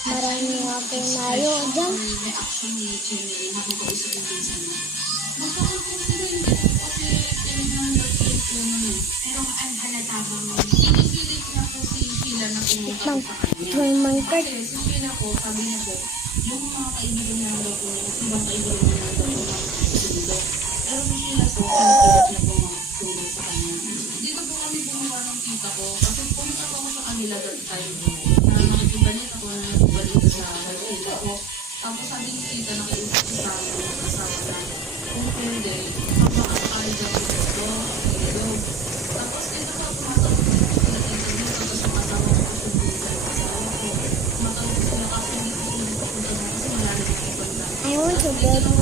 Maraming nga po nayo dyan. May minecart. Yung mga kaibigan niya daw po, ibang kaibigan niya daw po sundo. Pero si Sheila po, pinipilit niya po magtulong sa kanya. Dito po kami gumawa ng tita ko, kasi pumunta po ako sa kanila that time po. Na nakikibalit ako na nakikibalit sa Maynila po. Tapos sabi ni tita, nakiusap ko sa amin, kasama na. Kung pwede, kapag-akali dyan po ito, ito. Tapos dito po, pumatawag ko po sila tita dito, tapos yung asawa ko po sundo sa asawa ko. Pumatawag ko sila kasi hindi ko sila papunta doon kasi malalim ako banda. I want to get a